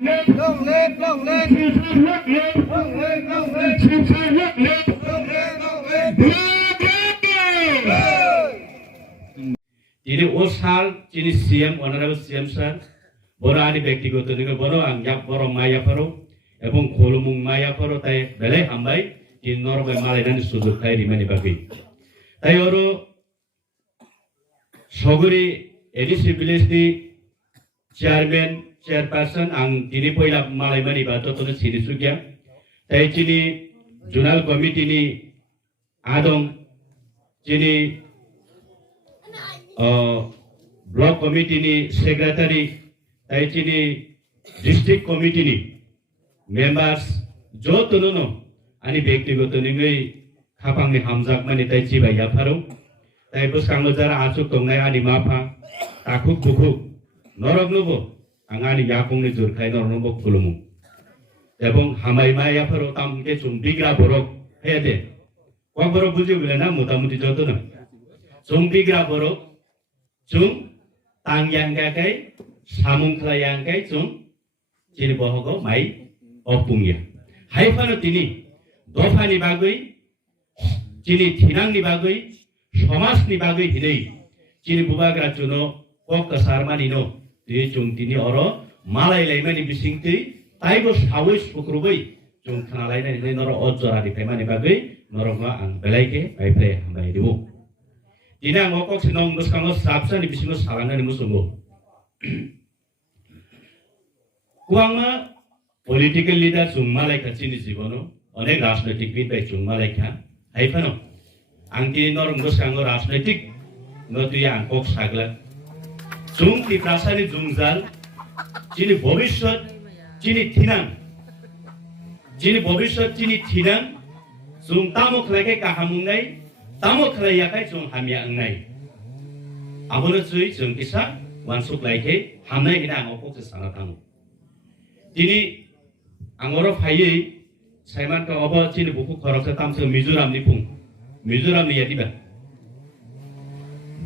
Ini osal ini CM honorable CM sir boro ani ব্যক্তিগত দিকে বড় আঙ্গা বড় মায়া পারো এবং খোলমুং মায়া পারো তাই বেলে হামবাই কি নরবে মালাইনানি সুযোগ তাই রিমানি বাকি তাই ওরো সগরি ADC village ni chairman chairperson ang dini poila malaimani ba to to sini sugyam tai chini zonal committee ni adong chini block committee ni secretary tai chini district committee ni members jo tono ani ব্যক্তিগত ni khapang ni hamjak mani tai chi ba ya pharo tai boskango jara achuk tongnai ani mafa takuk bukuk norok nubo angani yakung ni jurkhai norok khulumu ebong hamai maya pharo tamke chumbigra borok hede ko borok buji bile na motamuti joto na chumbigra borok chung tangyang kai samung khlayang kai chung chini bohogo mai opungya haifano tini dofani bagui chini thinang ni bagui সমাজ ni bagui hinei chini bubagra chuno kokka sarmani no te chung tini oro malai laimani bisingti taibo sawai sukrubai chung thana lainai ni noro ojjora di pemani bagui norongwa ang belaike baiple hambai dimu dina ngokok sinong buskango sabsa ni bisingo salanga ni musungo kuangma political leader chung malai ka chini jibono onek rajnaitik bid bai chung malai kha haifano angki norong buskango rajnaitik notui angkok sagla chung ti prasani jungjal chini bhobishot chini thinang chung tamok lake kahamungai tamok layakai chung hamya angnai abono chui chung kisa wansuk laike hamnai ina angkok se sana tamu tini angoro phaiye saiman ka obo chini buku khoroksa tamse mizoram ni pung mizoram ni yatiba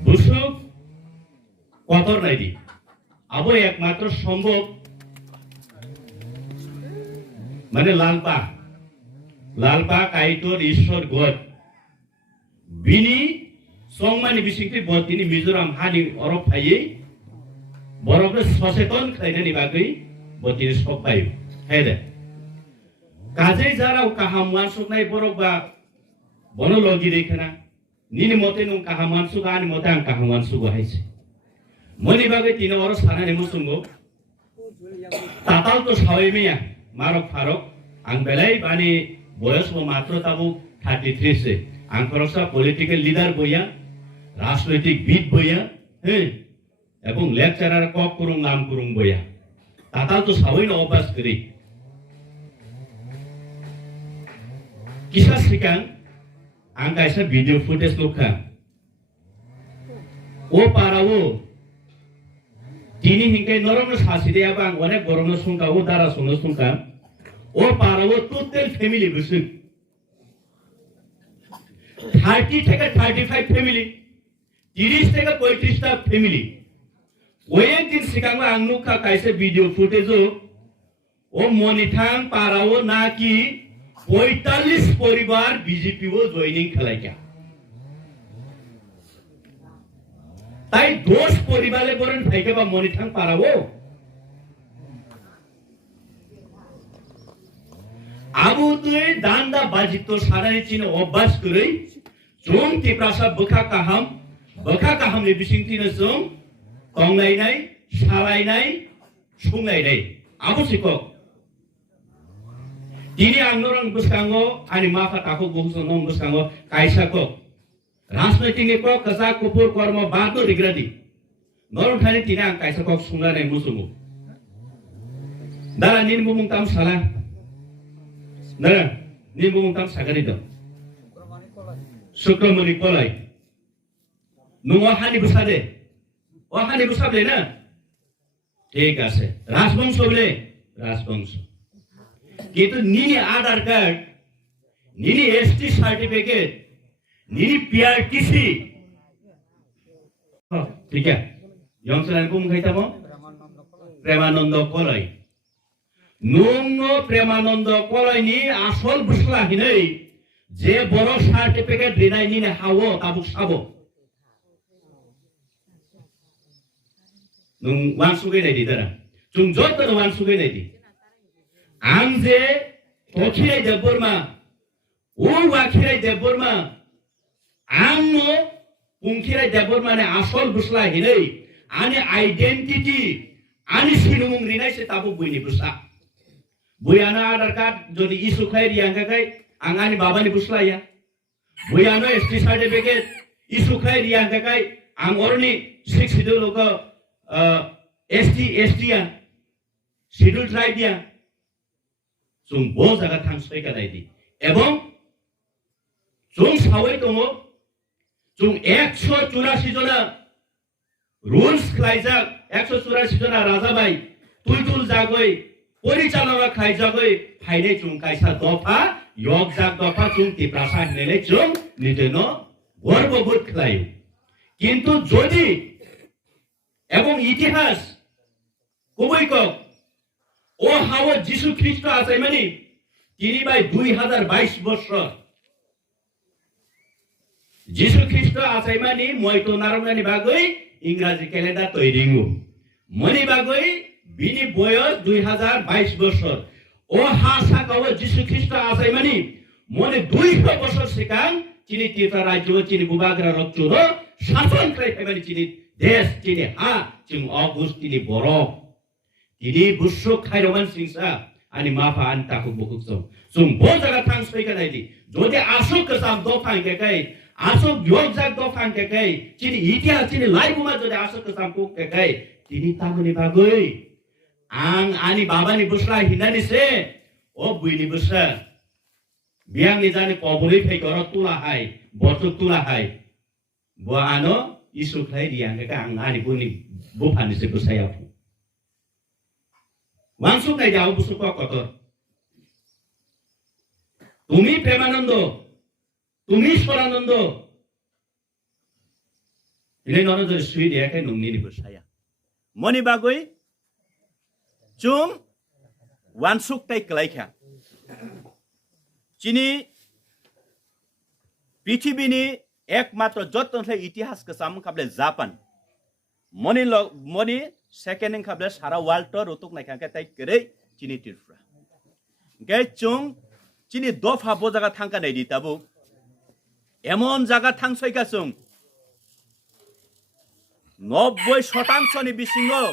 busuk কতর নাই দি আবো একমাত্র সম্ভব মানে লালপা কাইতর ঈশ্বর god বিনি সংমানি বিসিংতি বতিনি মিজোরাম হানি অরব ফাইয়ে বরফ সচেতন খাইনানি বাগৈ বতিনি সব পাই হেদে কাজে যারাও কাহামান সুকনাই বরফ বা বনলগি রেখনা নিনি মতে নুং কাহামান সুগা আনি মতে আং কাহামান সুগা হাইছে moni bagai tino oros sana ni musungo tatal to sawai meya marok farok ang belai bani boyos mo matro tabu 33 se ang koroksa political leader boya rajnaitik bid boya ebong lecturer kok kurung nam kurung boya tatal to sawai no obas kri kisah sikang ang kaisa video footage lokha o parawo Tini hingkai norong sasi dia bang, wane borong sungka, udara sungka, o parawo total family busuk. 30 থেকে 35 family, 30 থেকে 35 টা family. ওই দিন সিকাঙ্গা আংনুকা কাইসে video footage ও মনিথাং parawo নাকি 45 পরিবার BJP ও joining খেলাইকা। তাই দোষ পরিবারে বলেন ভাইকে বা মনিথাং পারাবো আবু তুই দান্দা বাজিত সারাই চিনে অভ্যাস করে জং তি প্রাসা বখা কাহাম নি বিসিংতি না জং কংলাই নাই সারাই নাই সুংলাই নাই আবু শিকক তিনি আংনরং বুসকাঙ্গো আনি মাফা তাকো গংসং নং বুসকাঙ্গো কাইসাকক রাজনৈতিক কক কাজা কুপুর কর্ম বাদ রিগ্রাদি নরম খানি তিনি আং কাইসা কক সুংলা নাই মুসুমু দারা নিন বুমুং তাম সালা দারা নিন বুমুং তাম সাগারি দ শুক্রমণি কলাই নুয়া হানি বুসাদে ও হানি বুসাবলে না ঠিক আছে রাজবংশ বলে রাজবংশ কিন্তু নিনি আধার কার্ড নিনি এসটি সার্টিফিকেট Nini PRTC, ठीक है, yang selain pun kita mau, Premanondo Kolai, নুংনো Premananda কলয়নি আসল বুসলা হিनै যে বড় সার্টিফিকেট রিনাইনি নে হাও তাবুক সাবো নুং ওয়ান সুগै नायदि दारा जों जतन वान सुगै नायदि आं जे तखिराय देबबरमा ओ वाखिराय देबबरमा आंनो पुंखिराय देबबरमाने आसल बुसला हिनै आनि आइडेंटिटी आनि सिनुमुं रिनायसे ताबो बुइनि बुसा बुयाना आधार कार्ड जदि इसु खाय रियांगाखाय आं आनि बाबानि बुसलाया बुयानो एसटी सर्टिफिकेट इसु खाय रियांगाखाय आं अरनि 6 शिड्यूल एसटी या शिड्यूल ट्राइब या जों बो जागा थांसयगा नायदि एबं जों सावै दङ जों 184 जना रुल्स खायजाक 184 जना राजाबाय तुलतुल जागै परिचालना खायजागै फाइनै जों कायसा दफा यगजाक दफा जों तिप्रासा हिनेले जों निजेनो गर्वबोध खालायो किन्तु जदि এবং ইতিহাস কবই কক ও হাও যিশু খ্রিস্ট আছে মানে তিনি বাই 2022 বছর যিশু খ্রিস্ট আছে মানে মইতো নারংনানি বাগৈ ইংরাজি ক্যালেন্ডার তৈরিঙ্গু মনি বাগৈ বিনি বয়স 2022 বছর ও হাসা কাও যিশু খ্রিস্ট আছে মানে মনে 200 বছর সিকাং চিনি তিতা রাজ্য চিনি বুবাগ্রা রক্তর শাসন খাই মানে চিনি देश तिनी हा जों अगस्त तिनी बर तिनी बुसु खायरमान सिंसा अनि माफा अनि ताखु बुकुसो जों बो जागा थांसयगा नायदि जदि आसुक कसाम दफां केकै आसुक योगजाक दफां केकै तिनी इतिहास तिनी लाइफमा जदि आसुक कसाम कुक केकै तिनी तामनि बागै आं अनि बाबानि बुसला हिनानि से ओ बुइनि बुसा बियांगनि जानि पबुलै फैगर तुला हाय बतु तुला हाय बो आनो इसु खाय रियांगा आं आनि बुनि बुफानि से बुसाया वांसु नाय जाव बुसु कतर तुमी प्रेमानंद तुमी स्वरानंद इले नन जरि सुइ दियाखै नंनि बुसाया मनि बागै जों वानसुक ताइ क्लाइखा चिनी पृथ्वीनि एकमात्र जतनले इतिहास के सामने खाबले जापान मनी सेकेंड खाबले सारा वर्ल्ड टूर उतुक नायखा के ताइ करे चिनी तिरफ्रा गे चुं चिनी दफा बो जागा थांका नायदि ताबु एमन जागा थांसयगा चुं 90% नि बिसिङो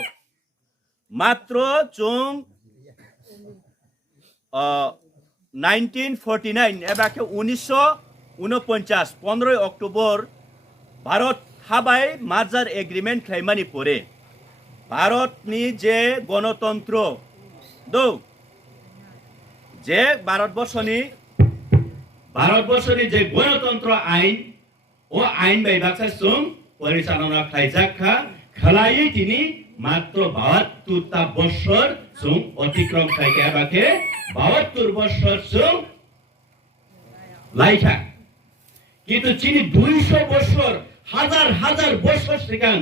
मात्र चुं 1949 एबाके 1949 15 अक्टोबर भारत हाबाय मार्जार एग्रीमेंट खालामनानै परे भारतनि जे गणतंत्र दो जे भारतवर्षनि जे गणतंत्र आइन ओ आइन बाय बाक्सा जों परिचालना खायजाखा खलायै तिनी मात्र 72 बছর जों अतिक्रम खायगाबाके 72 बছর जों लाइखा কিন্তু চিনি 200 বছর হাজার বছর সিকাং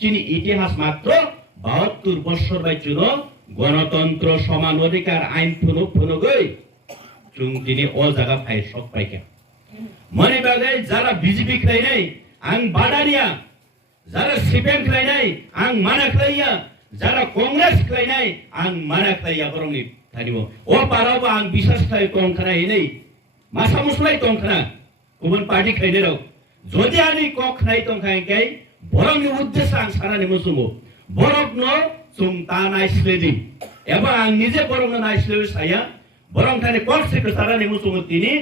চিনি ইতিহাস মাত্র 72 বছর বাই জুন গণতন্ত্র সমান অধিকার আইন ফুনো গই जों दिनै अ जागा फाइ सब पाइका मने बागै जारा बिजेपि खायनाय आं बादानिया जारा सिपिएम खायनाय आं माना खायया जारा कांग्रेस खायनाय आं माना खायया बरंनि थानिबो अ पारावबो आं बिसास खाय तंखना हेनै मासा मुसलाय तंखना गुबुन पार्टी खायनो राव जदि आनि क खाय तंखायकै बरंनि उद्देश्य आं सारानि मुसुमो बरंनो जों ता नायस्लेदि एबा आं निजे बरंनो नायस्लेयो साया बरं थाने कौन से सारा ने मुसुमत तिनी